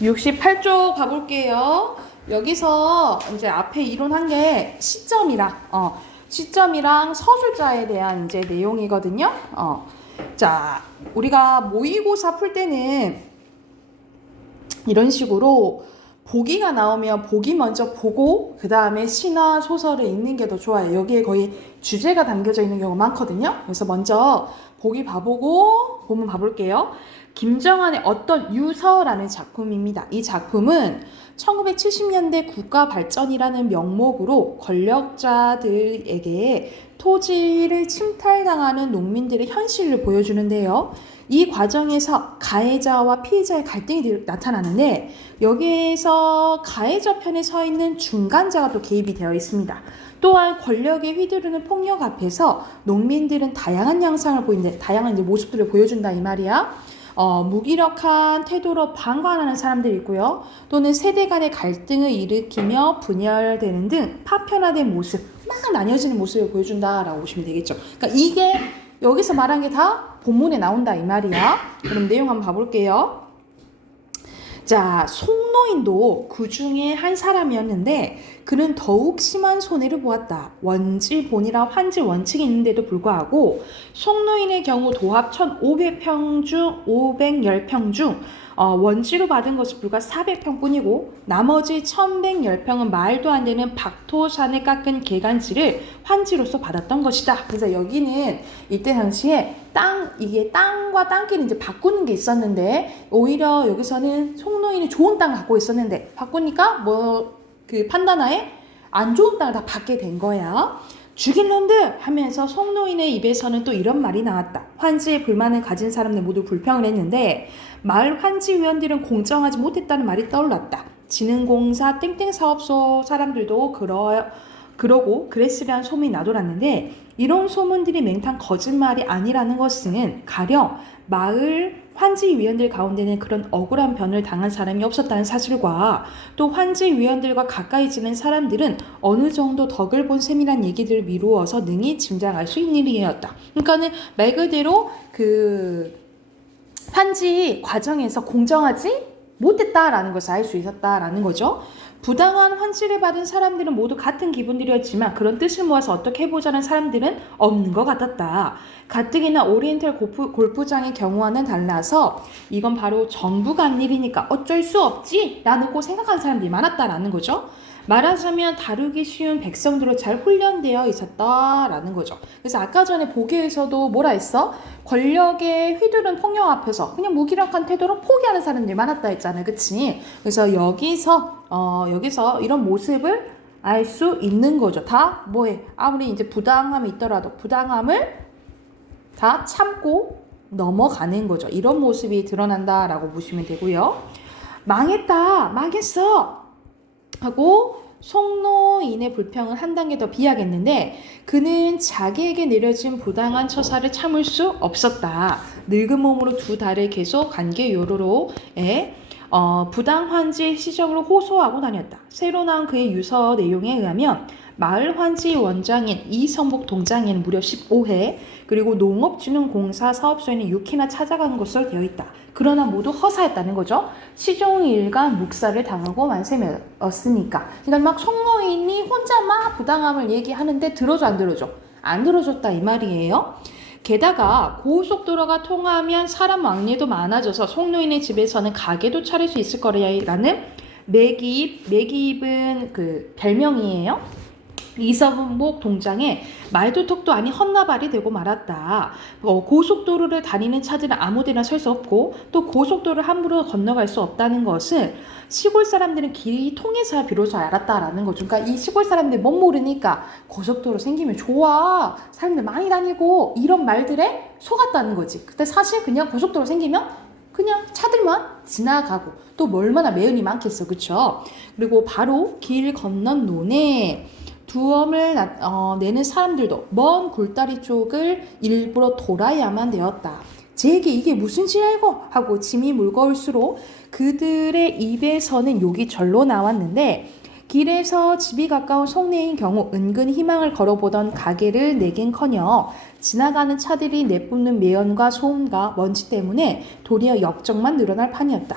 68쪽 가볼게요. 여기서 이제 앞에 이론한 게 시점이랑 서술자에 대한 이제 내용이거든요. 자, 우리가 모의고사 풀 때는 이런 식으로 보기가 나오면 보기 먼저 보고 그 다음에 시나 소설을 읽는 게 더 좋아요. 여기에 거의 주제가 담겨져 있는 경우가 많거든요. 그래서 먼저 보기 보면 봐볼게요. 김정한의 어떤 유서라는 작품입니다. 이 작품은 1970년대 국가발전이라는 명목으로 권력자들에게 토지를 침탈당하는 농민들의 현실을 보여주는데요. 이 과정에서 가해자와 피해자의 갈등이 나타나는데 여기에서 가해자 편에 서 있는 중간자가 또 개입이 되어 있습니다. 또한 권력에 휘두르는 폭력 앞에서 농민들은 다양한 양상을 보이는데 다양한 이제 모습들을 보여준다 이 말이야. 무기력한 태도로 방관하는 사람들이 있고요. 또는 세대 간의 갈등을 일으키며 분열되는 등 파편화된 모습, 막 나뉘어지는 모습을 보여준다라고 보시면 되겠죠. 그러니까 이게 여기서 말한 게 다 본문에 나온다 이 말이야. 그럼 내용 한번 봐볼게요. 자, 송노인도 그 중에 한 사람이었는데 그는 더욱 심한 손해를 보았다. 원지본이라 환지 원칙이 있는데도 불구하고 송노인의 경우 도합 1500평 중 510평 중 원지로 받은 것이 불과 400평 뿐이고 나머지 1110평은 말도 안 되는 박토산에 깎은 개간지를 환지로서 받았던 것이다. 그래서 여기는 이때 당시에 이게 땅과 땅끼리 이제 바꾸는 게 있었는데 오히려 여기서는 송노인이 좋은 땅을 갖고 있었는데 바꾸니까 그 판단하에 안 좋은 땅을 다 받게 된 거야. 죽일 놈들 하면서 송노인의 입에서는 또 이런 말이 나왔다. 환지에 불만을 가진 사람들 모두 불평을 했는데 마을 환지위원들은 공정하지 못했다는 말이 떠올랐다. 진흥공사 땡땡 사업소 사람들도 그러고 그랬으리란 소문이 나돌았는데 이런 소문들이 맹탕 거짓말이 아니라는 것은 가령 마을 환지위원들 가운데는 그런 억울한 변을 당한 사람이 없었다는 사실과 또 환지위원들과 가까이 지낸 사람들은 어느 정도 덕을 본 셈이란 얘기들을 미루어서 능히 짐작할 수 있는 일이었다. 그러니까는 말 그대로 그 환지 과정에서 공정하지 못했다라는 것을 알 수 있었다라는 거죠. 부당한 환지를 받은 사람들은 모두 같은 기분들이었지만 그런 뜻을 모아서 어떻게 해보자는 사람들은 없는 것 같았다. 가뜩이나 오리엔탈 골프장의 경우와는 달라서 이건 바로 정부가 한 일이니까 어쩔 수 없지 라는 꼭 생각하는 사람들이 많았다라는 거죠. 말하자면 다루기 쉬운 백성들로 잘 훈련되어 있었다라는 거죠. 그래서 아까 전에 보기에서도 뭐라 했어? 권력에 휘두른 폭력 앞에서 그냥 무기력한 태도로 포기하는 사람들이 많았다 했잖아요. 그치? 그래서 여기서 이런 모습을 알 수 있는 거죠. 다 아무리 이제 부당함이 있더라도 부당함을 다 참고 넘어가는 거죠. 이런 모습이 드러난다라고 보시면 되고요. 망했어 하고 송노인의 불평을 한 단계 더 비하겠는데 그는 자기에게 내려진 부당한 처사를 참을 수 없었다. 늙은 몸으로 두 달을 계속 관계 요로로에 부당 환지 시적으로 호소하고 다녔다. 새로 나온 그의 유서 내용에 의하면 마을 환지 원장인 이성복 동장에는 무려 15회 그리고 농업진흥공사 사업소에는 6회나 찾아간 것으로 되어 있다. 그러나 모두 허사였다는 거죠. 시종일관 묵살을 당하고 만세였으니까. 그러니까 막 송노인이 혼자 막 부당함을 얘기하는데 들어줘 안 들어줘? 안 들어줬다 이 말이에요. 게다가 고속도로가 통하면 사람 왕래도 많아져서 송노인의 집에서는 가게도 차릴 수 있을 거라는 매기입은 그 별명이에요. 이성복 동장에 말도 톡도 아닌 헛나발이 되고 말았다. 고속도로를 다니는 차들은 아무데나 설 수 없고 또 고속도로를 함부로 건너갈 수 없다는 것을 시골 사람들은 길이 통해서야 비로소 알았다라는 거죠. 그러니까 이 시골 사람들이 못 모르니까 고속도로 생기면 좋아, 사람들 많이 다니고 이런 말들에 속았다는 거지. 근데 사실 그냥 고속도로 생기면 그냥 차들만 지나가고 또 얼마나 매연이 많겠어, 그쵸? 그리고 바로 길 건넌 논에 두엄을 내는 사람들도 먼 굴다리 쪽을 일부러 돌아야만 되었다. 제게 이게 무슨 지랄고 하고 짐이 무거울수록 그들의 입에서는 욕이 절로 나왔는데 길에서 집이 가까운 송내인 경우 은근 희망을 걸어보던 가게를 내긴커녕 지나가는 차들이 내뿜는 매연과 소음과 먼지 때문에 도리어 역정만 늘어날 판이었다.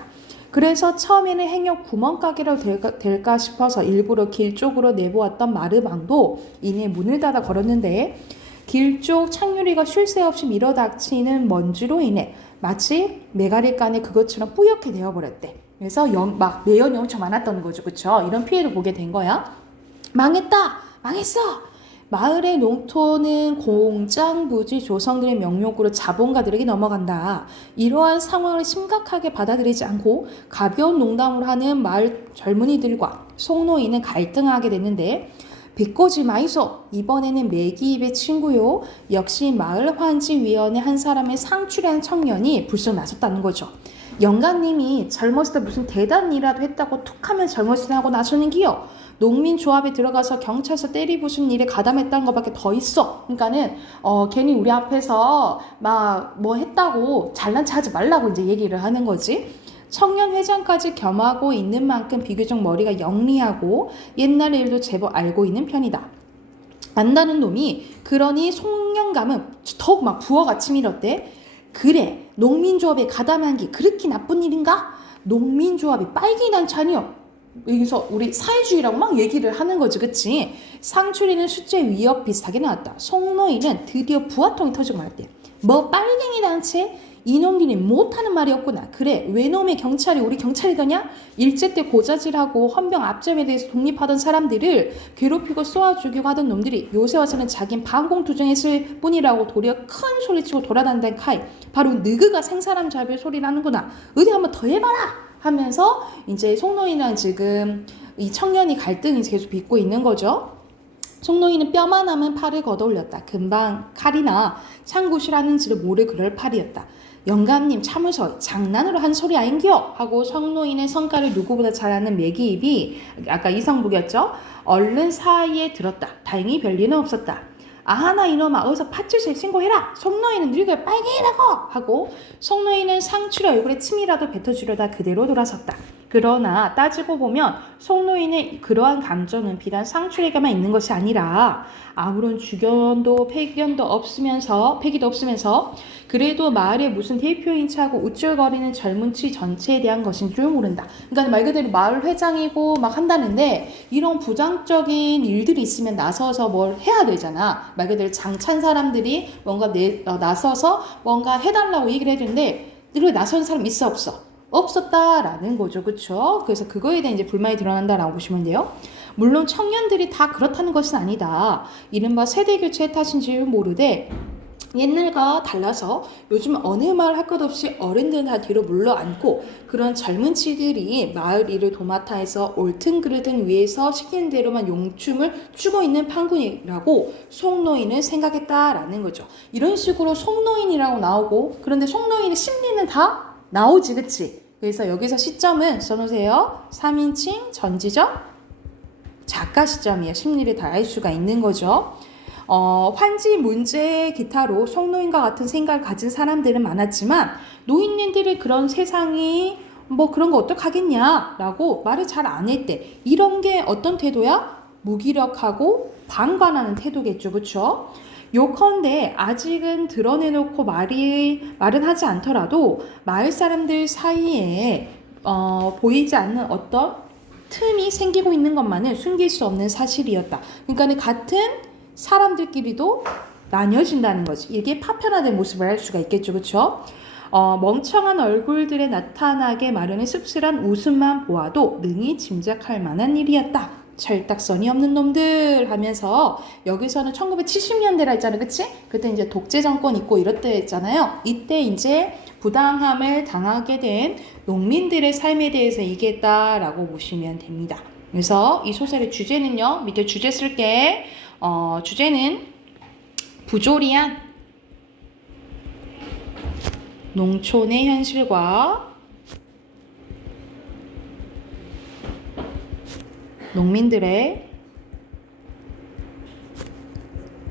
그래서 처음에는 행여 구멍가게로 될까 싶어서 일부러 길 쪽으로 내보았던 마르방도 이내 문을 닫아 걸었는데 길 쪽 창유리가 쉴 새 없이 밀어닥치는 먼지로 인해 마치 메가리간에 그것처럼 뿌옇게 되어버렸대. 그래서 막 매연이 엄청 많았던 거죠. 그쵸? 이런 피해를 보게 된 거야. 망했다! 망했어! 마을의 농토는 공장 부지 조성들의 명목으로 자본가들에게 넘어간다. 이러한 상황을 심각하게 받아들이지 않고 가벼운 농담을 하는 마을 젊은이들과 송노인은 갈등하게 됐는데 비꼬지 마이소. 이번에는 매기입의 친구요. 역시 마을 환지위원회 한 사람의 상출한 청년이 불쑥 나섰다는 거죠. 영감님이 젊었을 때 무슨 대단한 일이라도 했다고 툭하면 젊었을 때 하고 나서는 기요. 농민조합에 들어가서 경찰서 때리부순 일에 가담했다는 것밖에 더 있어. 그러니까는 괜히 우리 앞에서 막 뭐 했다고 잘난 체 하지 말라고 이제 얘기를 하는 거지. 청년 회장까지 겸하고 있는 만큼 비교적 머리가 영리하고 옛날 일도 제법 알고 있는 편이다. 안다는 놈이 그러니 송영감은 더욱 막 부어같이 밀었대. 그래, 농민조합에 가담한 게 그렇게 나쁜 일인가? 농민조합이 빨갱이 단체아니여. 여기서 우리 사회주의라고 막 얘기를 하는 거지, 그치? 상추리는 숫제 위협 비슷하게 나왔다. 송노인은 드디어 부화통이 터지고 말았대. 뭐 빨갱이 단체? 이놈들이 못하는 말이었구나. 그래, 외놈의 경찰이 우리 경찰이더냐? 일제 때 고자질하고 헌병 압점에 대해서 독립하던 사람들을 괴롭히고 쏘아 죽이고 하던 놈들이 요새 와서는 자긴 반공투쟁했을 뿐이라고 도리어 큰 소리치고 돌아다니던 카이. 바로 느그가 생사람 잡을 소리를 하는구나. 어디 한번 더 해봐라! 하면서 이제 송노인이랑 지금 이 청년이 갈등이 계속 빚고 있는 거죠. 송노인은 뼈만 남은 팔을 걷어올렸다. 금방 칼이나 창굿이라는지를 모를 그럴 팔이었다. 영감님 참으셔. 장난으로 한 소리 아닌겨? 하고 성노인의 성깔을 누구보다 잘 아는 매기입이 아까 이성북이었죠. 얼른 사이에 들었다. 다행히 별일은 없었다. 아하나 이놈아 어서 팥줄실 신고해라. 송노인은 늙어 빨갱이라고 하고 송노인은 상추려 얼굴에 침이라도 뱉어주려다 그대로 돌아섰다. 그러나 따지고 보면 송노인의 그러한 감정은 비단 상추에게만 있는 것이 아니라 아무런 주견도 폐견도 없으면서 폐기도 없으면서 그래도 마을의 무슨 대표인 차고 우쭐거리는 젊은치 전체에 대한 것인 줄 모른다. 그러니까 말 그대로 마을 회장이고 막 한다는데 이런 부정적인 일들이 있으면 나서서 뭘 해야 되잖아. 말 그대로 장찬 사람들이 뭔가 나서서 뭔가 해달라고 얘기를 해야 되는데 늘 나서는 사람 있어 없어? 없었다라는 거죠. 그렇죠? 그래서 그거에 대한 이제 불만이 드러난다라고 보시면 돼요. 물론 청년들이 다 그렇다는 것은 아니다. 이른바 세대교체의 탓인지 모르되 옛날과 달라서 요즘 어느 말 할 것 없이 어른들은 다 뒤로 물러앉고 그런 젊은 치들이 마을 일을 도맡아 해서 옳든 그르든 위에서 시키는 대로만 용춤을 추고 있는 판군이라고 송노인을 생각했다라는 거죠. 이런 식으로 송노인이라고 나오고 그런데 송노인의 심리는 다 나오지, 그치? 그래서 여기서 시점은 써놓으세요. 3인칭 전지적 작가 시점이에요. 심리를 다 알 수가 있는 거죠. 환지 문제 기타로 송노인과 같은 생각을 가진 사람들은 많았지만 노인네들의 그런 세상이 뭐 그런 거 어떡하겠냐라고 말을 잘 안 했대. 이런 게 어떤 태도야? 무기력하고 방관하는 태도겠죠. 그렇죠? 요컨대 아직은 드러내놓고 말은 하지 않더라도 마을 사람들 사이에 보이지 않는 어떤 틈이 생기고 있는 것만은 숨길 수 없는 사실이었다. 그러니까 같은 사람들끼리도 나뉘어진다는 거지. 이게 파편화된 모습을 할 수가 있겠죠. 그렇죠? 멍청한 얼굴들에 나타나게 마련의 씁쓸한 웃음만 보아도 능히 짐작할 만한 일이었다. 철딱선이 없는 놈들 하면서 여기서는 1970년대라 했잖아요. 그치? 그때 이제 독재 정권 있고 이럴 때 했잖아요. 이때 이제 부당함을 당하게 된 농민들의 삶에 대해서 얘기했다라고 보시면 됩니다. 그래서 이 소설의 주제는요. 밑에 주제 쓸게. 주제는 부조리한 농촌의 현실과 농민들의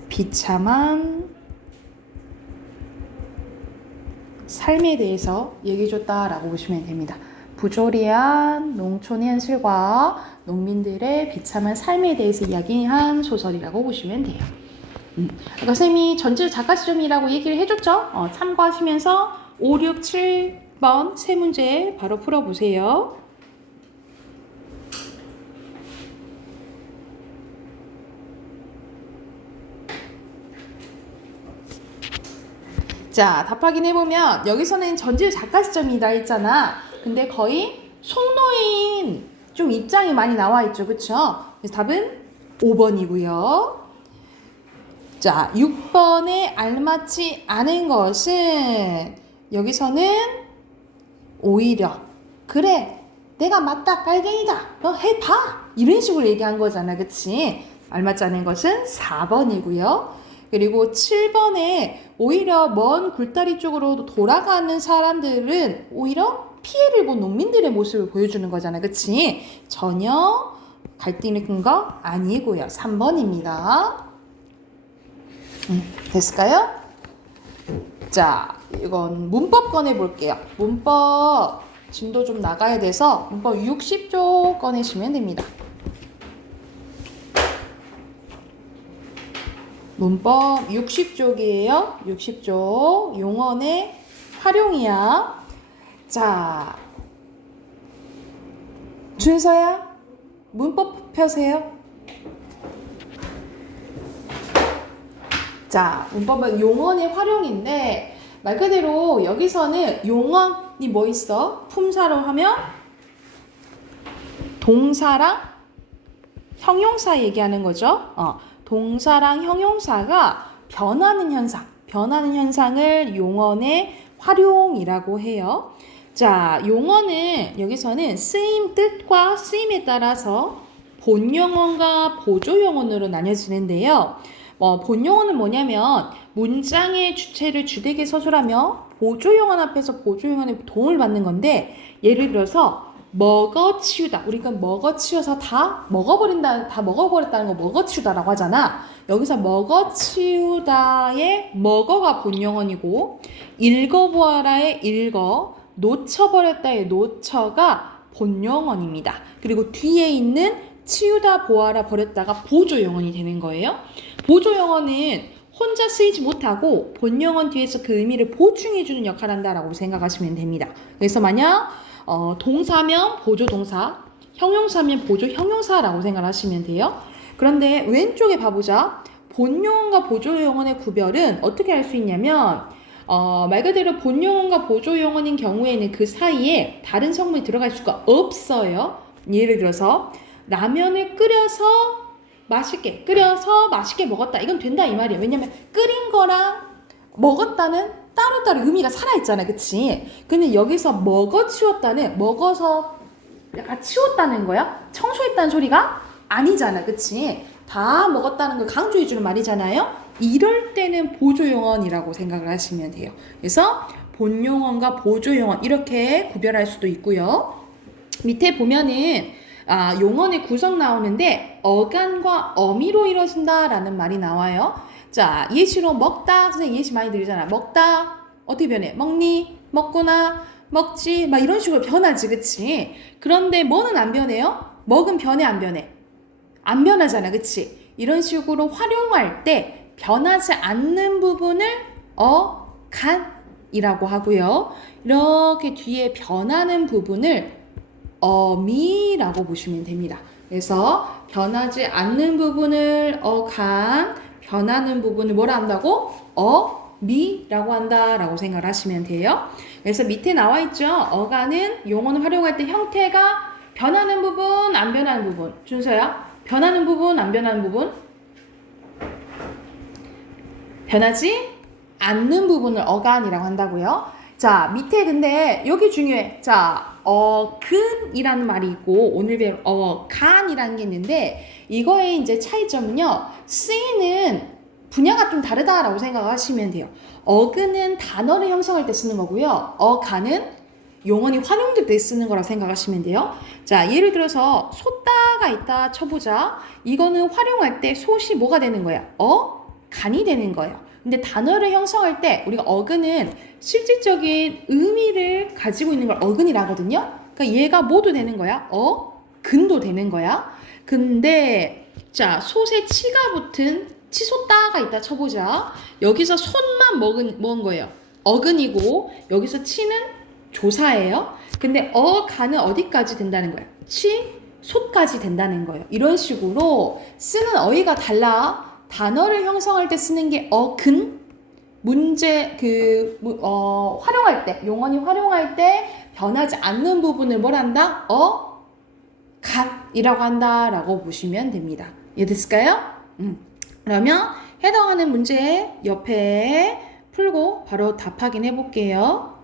비참한 삶에 대해서 얘기해줬다라고 보시면 됩니다. 부조리한 농촌의 현실과 농민들의 비참한 삶에 대해서 이야기한 소설이라고 보시면 돼요. 선생님이 전지적 작가 시점이라고 얘기를 해줬죠. 참고하시면서 5, 6, 7 6번 세 문제 바로 풀어보세요. 자, 답 확인해보면 여기서는 전질 작가 시점이다 했잖아. 근데 거의 속노인 좀 입장이 많이 나와 있죠. 그쵸? 그래서 답은 5번이고요. 자, 6번에 알맞지 않은 것은 여기서는 오히려 그래 내가 맞다 빨갱이다 너 해봐 이런 식으로 얘기한 거잖아. 그치? 알맞지 않은 것은 4번이고요. 그리고 7번에 오히려 먼 굴다리 쪽으로 돌아가는 사람들은 오히려 피해를 본 농민들의 모습을 보여주는 거잖아. 그치? 전혀 갈등이 큰 거 아니고요. 3번입니다. 됐을까요? 자, 이건 문법 꺼내볼게요. 문법 진도 좀 나가야 돼서 문법 60쪽 꺼내시면 됩니다. 문법 60쪽이에요. 60쪽 용언의 활용이야. 자, 준서야 문법 펴세요. 자, 문법은 용언의 활용인데 말 그대로 여기서는 용언이 뭐 있어? 품사로 하면 동사랑 형용사 얘기하는 거죠. 동사랑 형용사가 변하는 현상을 용언의 활용이라고 해요. 자, 용언은 여기서는 쓰임 뜻과 쓰임에 따라서 본용언과 보조용언으로 나뉘어지는데요. 본용언은 뭐냐면 문장의 주체를 주되게 서술하며 보조용언 앞에서 보조용언의 도움을 받는 건데, 예를 들어서 먹어치우다. 우리가 먹어치워서 다 먹어버렸다는 거 먹어치우다라고 하잖아. 여기서 먹어치우다의 먹어가 본용언이고, 읽어보아라의 읽어, 놓쳐버렸다의 놓쳐가 본용언입니다. 그리고 뒤에 있는 치우다, 보아라, 버렸다가 보조용언이 되는 거예요. 보조용언은 혼자 쓰이지 못하고 본용언 뒤에서 그 의미를 보충해주는 역할을 한다라고 생각하시면 됩니다. 그래서 만약 동사면 보조동사, 형용사면 보조형용사라고 생각하시면 돼요. 그런데 왼쪽에 봐보자. 본용언과 보조용언의 구별은 어떻게 할 수 있냐면 말 그대로 본용언과 보조용언인 경우에는 그 사이에 다른 성분이 들어갈 수가 없어요. 예를 들어서 라면을 끓여서 맛있게 먹었다. 이건 된다 이 말이에요. 왜냐면 끓인 거랑 먹었다는 따로따로 의미가 살아있잖아. 그치? 근데 여기서 먹어치웠다는 먹어서 약간 치웠다는 거야? 청소했다는 소리가 아니잖아. 그치? 다 먹었다는 걸 강조해주는 말이잖아요. 이럴 때는 보조용언이라고 생각을 하시면 돼요. 그래서 본용언과 보조용언 이렇게 구별할 수도 있고요. 밑에 보면은 용언의 구성 나오는데 어간과 어미로 이루어진다라는 말이 나와요. 자, 예시로 먹다. 선생님 예시 많이 드리잖아. 먹다. 어떻게 변해? 먹니? 먹구나? 먹지? 막 이런 식으로 변하지. 그치? 그런데 뭐는 안 변해요? 먹은 변해 안 변해? 안 변하잖아. 그치? 이런 식으로 활용할 때 변하지 않는 부분을 어간이라고 하고요. 이렇게 뒤에 변하는 부분을 어미라고 보시면 됩니다. 그래서 변하지 않는 부분을 어간, 변하는 부분을 뭐라 한다고? 어미라고 한다라고 생각을 하시면 돼요. 그래서 밑에 나와 있죠. 어간은 용언을 활용할 때 형태가 변하는 부분, 안 변하는 부분. 준서야, 변하는 부분, 안 변하는 부분? 변하지 않는 부분을 어간이라고 한다고요. 자, 밑에 근데 여기 중요해. 자, 근이라는 말이 있고 오늘 배울 간이라는 게 있는데, 이거의 이제 차이점은요, 쓰이는 분야가 좀 다르다라고 생각하시면 돼요. 어근은 단어를 형성할 때 쓰는 거고요. 어간은 용언이 활용될 때 쓰는 거라고 생각하시면 돼요. 자, 예를 들어서 솥다가 있다 쳐보자. 이거는 활용할 때 솥이 뭐가 되는 거야? 간이 되는 거예요. 근데 단어를 형성할 때 우리가 어근은 실질적인 의미를 가지고 있는 걸 어근이라 하거든요. 그러니까 얘가 뭐도 되는 거야? 근도 되는 거야. 근데 자, 솥에 치가 붙은 치솟다가 있다 쳐보자. 여기서 솥만 먹은 거예요. 어근이고 여기서 치는 조사예요. 근데 가는 어디까지 된다는 거야? 소까지 된다는 거예요. 이런 식으로 쓰는 어휘가 달라. 단어를 형성할 때 쓰는 게 근, 문제 활용할 때, 용언이 활용할 때 변하지 않는 부분을 뭘 한다? 간이라고 한다라고 보시면 됩니다. 이해됐을까요? 그러면 해당하는 문제 옆에 풀고 바로 답 확인해 볼게요.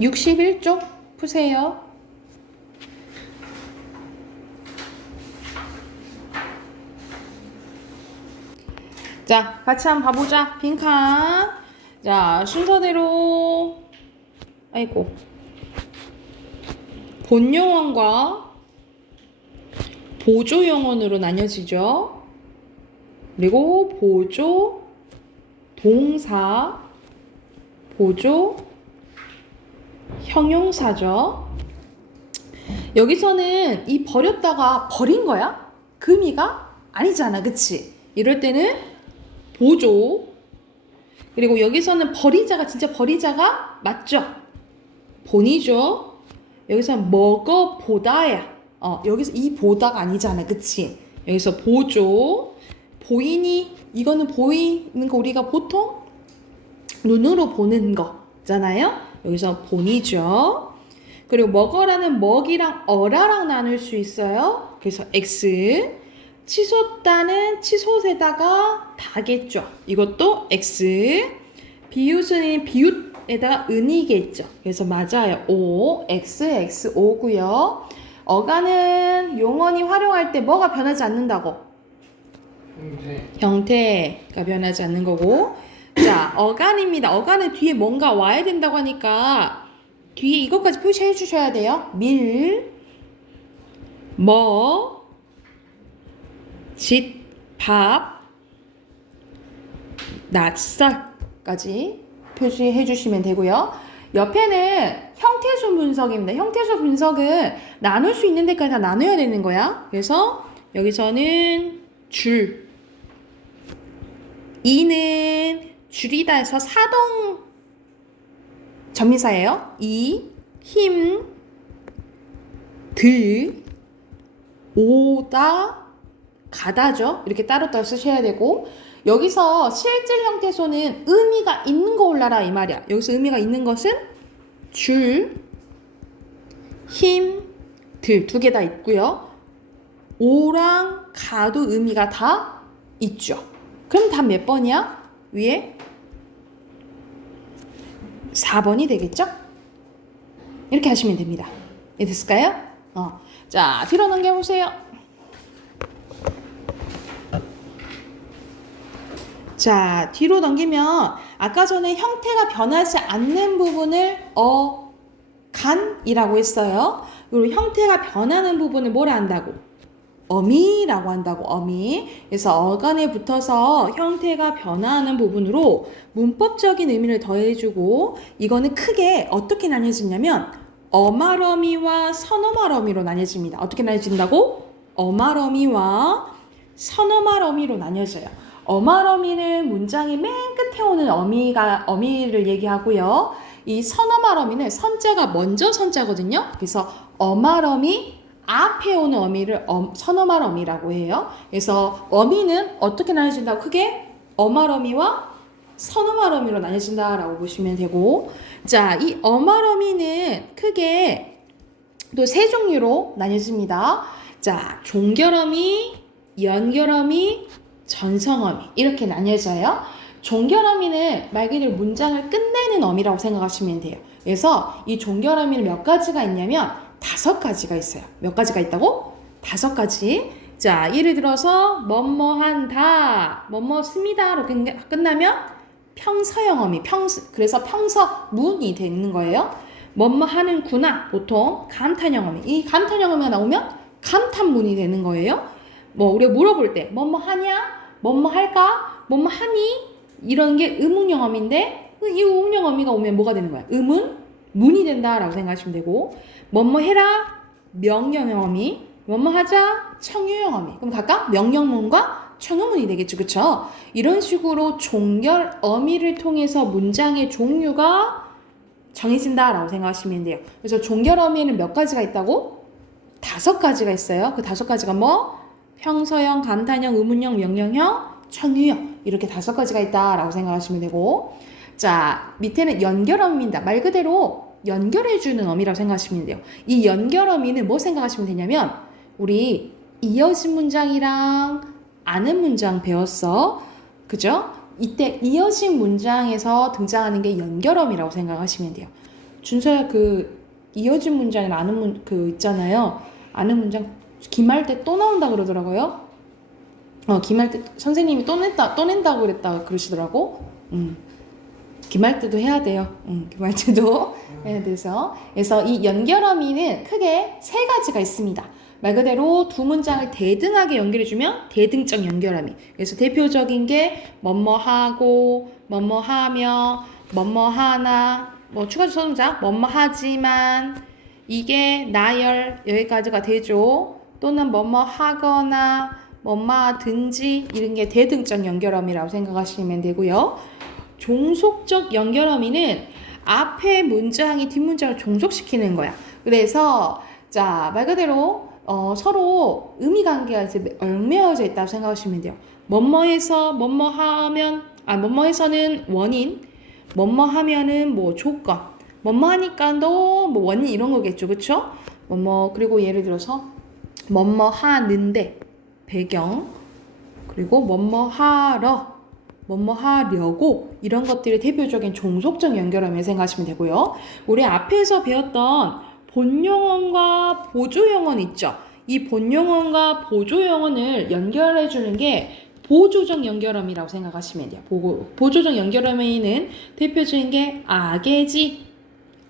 61쪽 푸세요. 자, 같이 한번 봐보자. 빈칸. 자, 순서대로 아이고 본용언과 보조용언으로 나뉘어지죠. 그리고 보조 동사, 보조 형용사죠. 여기서는 이 버렸다가 버린 거야? 금이가 아니잖아, 그치? 이럴 때는 보조. 그리고 여기서는 버리자가 진짜 버리자가 맞죠? 본이죠. 여기서는 먹어보다야. 여기서 이 보다가 아니잖아, 그치? 여기서 보조. 보이니? 이거는 보이는 거 우리가 보통 눈으로 보는 거잖아요. 여기서 본이죠. 그리고 먹어라는 먹이랑 어라랑 나눌 수 있어요. 그래서 X. 치솟다는 치솟에다가 다겠죠. 이것도 X. 비웃은 비웃에다가 은이겠죠. 그래서 맞아요. O. X, X, O고요. 어가는 용언이 활용할 때 뭐가 변하지 않는다고? 형태가 변하지 않는 거고. 자, 어간입니다. 어간은 뒤에 뭔가 와야 된다고 하니까 뒤에 이것까지 표시해 주셔야 돼요. 밥, 낯설까지 표시해 주시면 되고요. 옆에는 형태소 분석입니다. 형태소 분석은 나눌 수 있는 데까지 다 나눠야 되는 거야. 그래서 여기서는 줄, 이는 줄이다 해서 사동 전미사예요. 힘, 오다, 가다죠. 이렇게 따로따로 쓰셔야 되고, 여기서 실질 형태소는 의미가 있는 거 올라라 이 말이야. 여기서 의미가 있는 것은 줄, 힘, 두 개 다 있고요. 오랑 가도 의미가 다 있죠. 그럼 답 몇 번이야? 위에 4번이 되겠죠? 이렇게 하시면 됩니다. 됐을까요? 자, 뒤로 넘겨보세요. 자, 뒤로 넘기면 아까 전에 형태가 변하지 않는 부분을 간이라고 했어요. 그리고 형태가 변하는 부분을 뭐라 한다고? 어미라고 한다고, 어미. 그래서 어간에 붙어서 형태가 변화하는 부분으로 문법적인 의미를 더해주고, 이거는 크게 어떻게 나뉘어지냐면 어말어미와 선어말어미로 나뉘어집니다. 어떻게 나뉘어진다고? 어말어미와 선어말어미로 나뉘어져요. 어말어미는 문장의 맨 끝에 오는 어미를 얘기하고요. 이 선어말어미는 선자가 먼저 선자거든요. 그래서 어말어미 앞에 오는 어미를 선어말어미라고 해요. 그래서 어미는 어떻게 나뉘어진다고? 크게 어말어미와 선어말어미로 나뉘어진다라고 보시면 되고, 자, 이 어말어미는 크게 또 세 종류로 나뉘어집니다. 자, 종결어미, 연결어미, 전성어미 이렇게 나뉘어져요. 종결어미는 말 그대로 문장을 끝내는 어미라고 생각하시면 돼요. 그래서 이 종결어미는 몇 가지가 있냐면 5가지가 있어요. 몇 가지가 있다고? 5가지. 자, 예를 들어서 뭐뭐한다, 뭐뭐습니다로 끝나면 평서형어미, 그래서 평서문이 되는 거예요. 뭐뭐하는구나, 보통 감탄형어미. 이 감탄형어미가 나오면 감탄문이 되는 거예요. 우리가 물어볼 때 뭐뭐하냐, 뭐뭐할까, 뭐뭐하니 이런 게 의문형어미인데, 이 의문형어미가 오면 뭐가 되는 거야? 문이 된다라고 생각하시면 되고, 뭐뭐해라 명령형어미, 뭐뭐 하자 청유형 어미. 그럼 각각 명령문과 청유문이 되겠죠. 그쵸? 이런 식으로 종결 어미를 통해서 문장의 종류가 정해진다라고 생각하시면 돼요. 그래서 종결 어미에는 몇 가지가 있다고? 5가지가 있어요. 그 5가지가 뭐? 평서형, 감탄형, 의문형, 명령형, 청유형 이렇게 5가지가 있다라고 생각하시면 되고, 자 밑에는 연결어미입니다. 말 그대로 연결해주는 어미라고 생각하시면 돼요. 이 연결어미는 뭐 생각하시면 되냐면 우리 이어진 문장이랑 아는 문장 배웠어. 그죠? 이때 이어진 문장에서 등장하는 게 연결어미라고 생각하시면 돼요. 준서야 그 이어진 문장이랑 아는 그 있잖아요. 아는 문장 기말 때 또 나온다 그러더라고요. 기말 때 선생님이 또 낸다고 그랬다 그러시더라고. 기말 때도 해야 돼요. 기말 때도 해야 돼서. 그래서 이 연결어미는 크게 3가지가 있습니다. 말 그대로 두 문장을 대등하게 연결해주면 대등적 연결어미. 그래서 대표적인 게 뭐뭐하고, 뭐뭐하며, 뭐뭐하나, 뭐 추가적 선동사, 뭐뭐하지만, 이게 나열 여기까지가 되죠. 또는 뭐뭐하거나, 뭐뭐하든지 이런 게 대등적 연결어미라고 생각하시면 되고요. 종속적 연결어미는 앞에 문장이 뒷문장을 종속시키는 거야. 그래서 자 말 그대로 서로 의미관계가 이제 얽매여져 있다고 생각하시면 돼요. 뭐뭐해서 뭐뭐하면 뭐뭐해서는 원인, 뭐뭐하면은 뭐 조건, 뭐뭐하니까도 뭐 원인 이런 거겠죠, 그렇죠? 뭐뭐 그리고 예를 들어서 뭐뭐하는데 배경, 그리고 뭐뭐하러, 뭐뭐하려고 이런 것들이 대표적인 종속적 연결어미를 생각하시면 되고요. 우리 앞에서 배웠던 본용언과 보조용언 있죠. 이 본용언과 보조용언을 연결해 주는 게 보조적 연결어미라고 생각하시면 돼요. 보조적 연결어미는 대표적인 게 악의지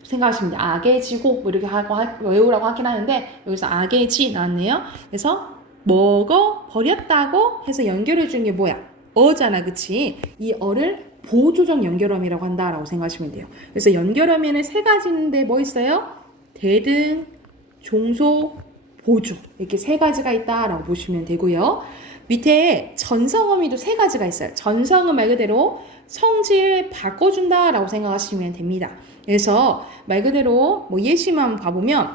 생각하시면 돼요. 악의지고 뭐 이렇게 하고 외우라고 하긴 하는데 여기서 악의지 나왔네요. 그래서 먹어 버렸다고 해서 연결해 주는 게 뭐야? 어잖아, 그치? 이 어를 보조적 연결어미라고 한다라고 생각하시면 돼요. 그래서 연결어미는 3가지인데 뭐 있어요? 대등, 종속, 보조 이렇게 3가지가 있다라고 보시면 되고요. 밑에 전성어미도 3가지가 있어요. 전성은 말 그대로 성질 바꿔준다라고 생각하시면 됩니다. 그래서 말 그대로 뭐 예시만 봐보면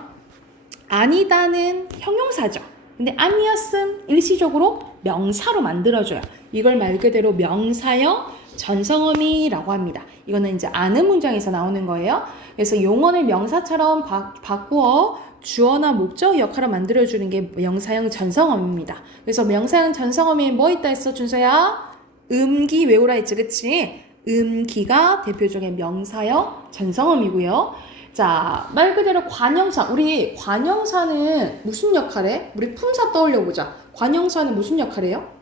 아니다는 형용사죠. 근데 아니었음 일시적으로 명사로 만들어줘요. 이걸 말 그대로 명사형 전성어미라고 합니다. 이거는 이제 아는 문장에서 나오는 거예요. 그래서 용언을 명사처럼 바꾸어 주어나 목적 역할을 만들어주는 게 명사형 전성어미입니다. 그래서 명사형 전성어미에 뭐 있다 했어, 준서야? 음기 외우라 했지, 그치? 음기가 대표적인 명사형 전성어미고요. 자, 말 그대로 관형사. 우리 관형사는 무슨 역할해? 우리 품사 떠올려보자. 관형사는 무슨 역할이에요?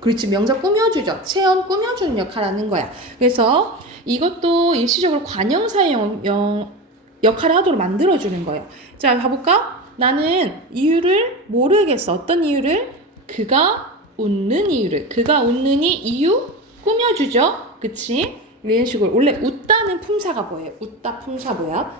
그렇지, 명사 꾸며주죠. 체험 꾸며주는 역할을 하는 거야. 그래서 이것도 일시적으로 관형사의 역할을 하도록 만들어주는 거예요. 자, 가볼까? 나는 이유를 모르겠어. 어떤 이유를? 그가 웃는 이유를. 그가 웃는 이유 꾸며주죠. 그치? 이런 식으로. 원래 웃다는 품사가 뭐예요? 웃다 품사 뭐야?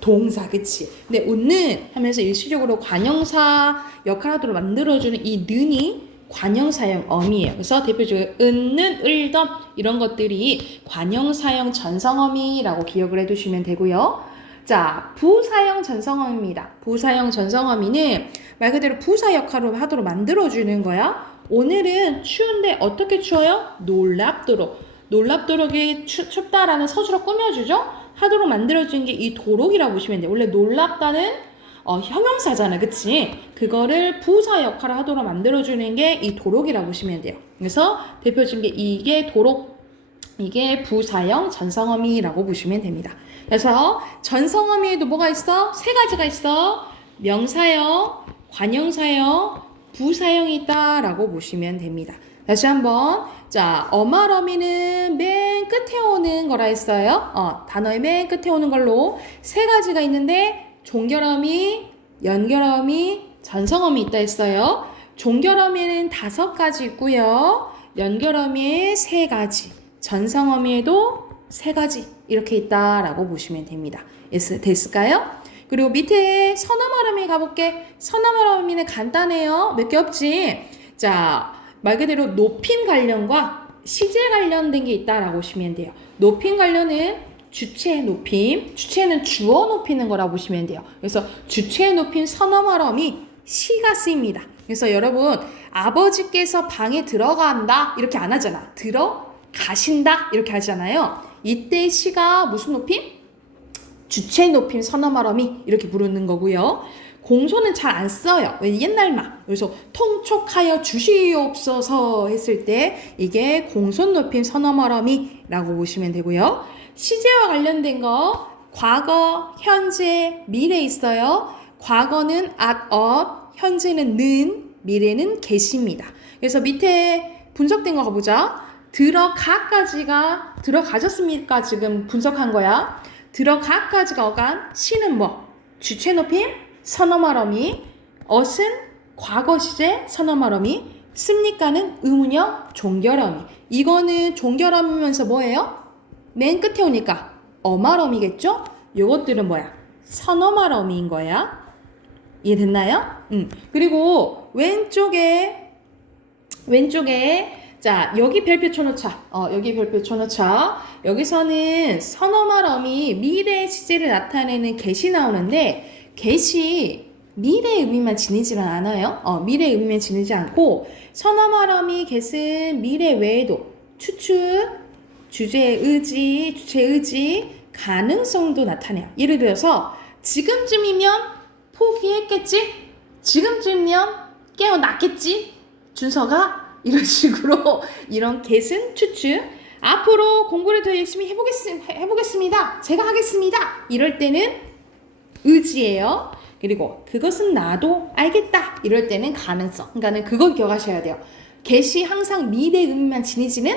동사, 그치? 근데 웃는 하면서 일시적으로 관형사 역할을 하도록 만들어주는 이 는이 관형사형 어미예요. 그래서 대표적으로 은는, 을던 이런 것들이 관형사형 전성어미라고 기억을 해두시면 되고요. 자, 부사형 전성어미입니다. 부사형 전성어미는 말 그대로 부사 역할을 하도록 만들어주는 거야. 오늘은 추운데 어떻게 추워요? 놀랍도록. 놀랍도록이 춥다라는 서술어 꾸며주죠? 하도록 만들어주는 게 이 도록이라고 보시면 돼요. 원래 놀랍다는 형용사잖아, 그치? 그거를 부사 역할을 하도록 만들어주는 게 이 도록이라고 보시면 돼요. 그래서 대표적인 게 이게 도록, 이게 부사형 전성어미라고 보시면 됩니다. 그래서 전성어미에도 뭐가 있어? 3가지가 있어. 명사형, 관형사형, 부사형이 있다라고 보시면 됩니다. 다시 한번. 자, 어말어미는 맨 끝에 오는 거라 했어요. 단어의 맨 끝에 오는 걸로 3가지가 있는데 종결어미, 연결어미, 전성어미 있다 했어요. 종결어미는 5가지 있고요. 연결어미에 3가지, 전성어미에도 3가지 이렇게 있다라고 보시면 됩니다. 됐을까요? 그리고 밑에 선어말어미 가볼게. 선어말어미는 간단해요. 몇 개 없지? 자, 말 그대로 높임 관련과 시제 관련된 게 있다라고 보시면 돼요. 높임 관련은 주체의 높임, 주체는 주어 높이는 거라고 보시면 돼요. 그래서 주체의 높임 선어말어미 시가 쓰입니다. 그래서 여러분 아버지께서 방에 들어간다 이렇게 안 하잖아. 들어가신다 이렇게 하잖아요. 이때 시가 무슨 높임? 주체 높임 선어말어미 이렇게 부르는 거고요. 공소는 잘 안 써요. 왜 옛날말. 그래서 통촉하여 주시옵소서 했을 때 이게 공손 높임 선어말어미라고 보시면 되고요. 시제와 관련된 거 과거, 현재, 미래 있어요. 과거는 at, of, 현재는 는, 미래는 get입니다. 그래서 밑에 분석된 거 가보자. 들어가까지가 들어가셨습니까? 지금 분석한 거야. 들어가까지가 어간 시는 뭐? 주체 높임 선어말어미, ot은 과거 시제 선어말어미, 습니까는 의문형 종결어미. 이거는 종결어미면서 뭐예요? 맨 끝에 오니까 어말어미겠죠? 요것들은 뭐야? 선어말어미인 거야. 이해됐나요? 그리고 왼쪽에 자 여기 별표 쳐놓자. 여기 별표 쳐놓자. 여기서는 선어말어미 미래 시제를 나타내는 get이 나오는데 get이 미래의 의미만 지니지는 않아요. 미래의 의미만 지니지 않고 선어말어미 get은 미래 외에도 추측, 주제 의지, 가능성도 나타내요. 예를 들어서 지금쯤이면 포기했겠지? 지금쯤이면 깨어났겠지? 준서가? 이런 식으로 이런 get은 추측. 앞으로 공부를 더 열심히 해보겠습니다. 제가 하겠습니다. 이럴 때는 의지예요. 그리고 그것은 나도 알겠다. 이럴 때는 가능성. 그러니까는 그걸 기억하셔야 돼요. get이 항상 미래 의미만 지니지는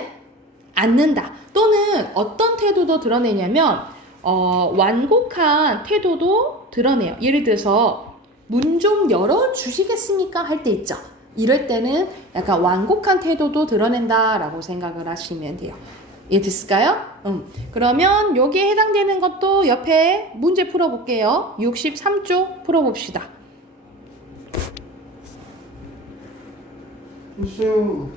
않는다. 또는 어떤 태도도 드러내냐면 완곡한 태도도 드러내요. 예를 들어서 문 좀 열어주시겠습니까? 할 때 있죠. 이럴 때는 약간 완곡한 태도도 드러낸다라고 생각을 하시면 돼요. 이해됐을까요? 그러면 여기에 해당되는 것도 옆에 문제 풀어볼게요. 63쪽 풀어봅시다. 무슨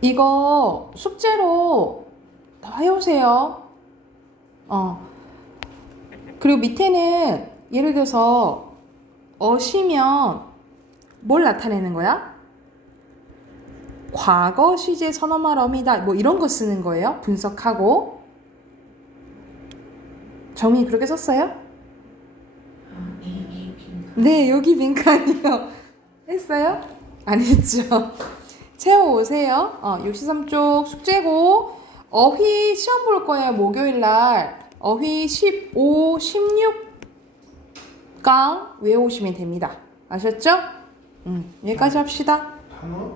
이거 숙제로 다 해오세요. 그리고 밑에는 예를 들어서 어시면 뭘 나타내는 거야? 과거 시제 선어말어미다 뭐 이런 거 쓰는 거예요. 분석하고. 정민이 그렇게 썼어요? 네, 여기 빈칸이요. 했어요? 안 했죠. 채워오세요. 63쪽 숙제고 어휘 시험 볼 거예요. 목요일날 어휘 15, 16강 외우시면 됩니다. 아셨죠? 여기까지 합시다. 단어?